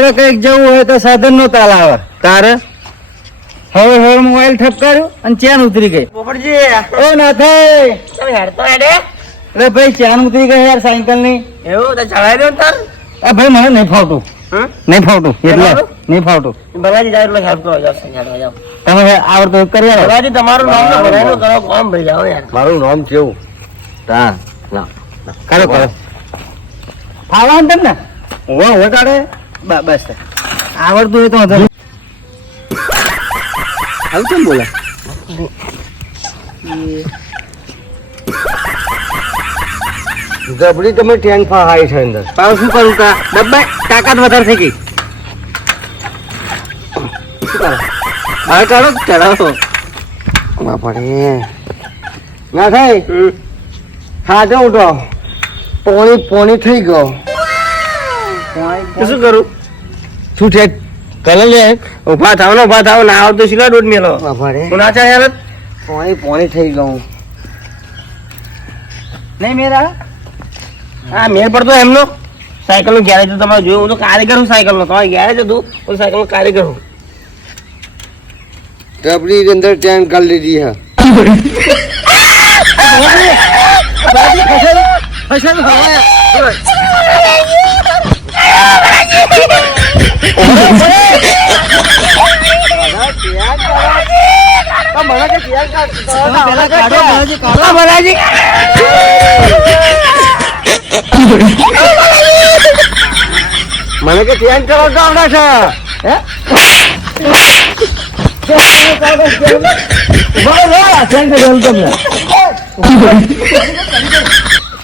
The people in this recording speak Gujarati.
આપણે કઈક જવું હોય તો સાધન નો તાલ આવે તારે હવે મોબાઈલ ઠપકાર્યું અને ચેન ઉતરી ગઈ પોપટજી ઓ ના થાય તમે હેડતો હેડે અરે ભાઈ ચેન ઉતરી ગઈ યાર સાયકલ ની એવું તો ચડાવી દો તાર આ ભાઈ મને નહીં ફાવતું નહીં ફાવતું એટલે નહીં ફાવતું ભલાજી જાય એટલે હેલ્પ કરો જાવ હેડવા જાવ તમે આવડતો કરી આવો ભલાજી તમારું નામ ને ભલાઈનું કરો કોમ ભઈ જાવ યાર મારું નામ કેવું હા કરો કરો ફાવવાનું તમને ઓ કાઢે બસ આવડતું હોય તો વાંધો નહીં. આવું કેમ બોલે જબરી તમે ટેન્ક ફાહાઈ છે અંદર પાવ શું કરું કા ડબ્બા તાકાત વધારે થઈ ગઈ શું કરો હવે કરો ચડાવો બાપરે ના થાય ખાધો ઉઠો પોણી થઈ ગયો તો શું કરું શું છે કલર લે ઉભા થાવ ને ઉભા થાવ ના આવતો શીલા દોડ મેલો બાપરે હું ના ચાહ યાર પોણી થઈ ગયું નહીં મેરા હા મેળ પડતો એમનો સાયકલ નું ગેરેજ તમારે જોયું હું તો કારીગર હું સાયકલ નો તમારે ગેરેજ હતું હું સાયકલ નો કારીગર હું જબરી અંદર ટેન્ક કરી લીધી હે મને કે ટેન્ક કરવા કાવડા છે તમને